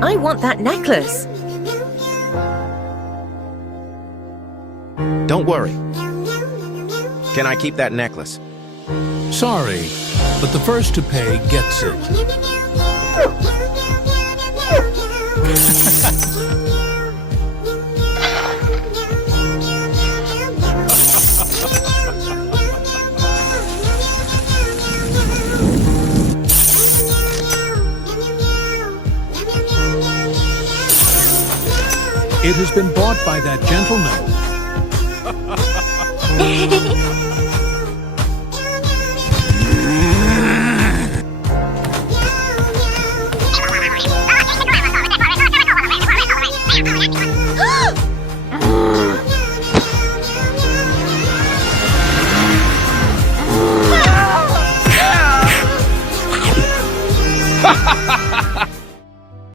I want that necklace. Don't worry. Can I keep that necklace? Sorry, but the first to pay gets it. It has been bought by that gentleman.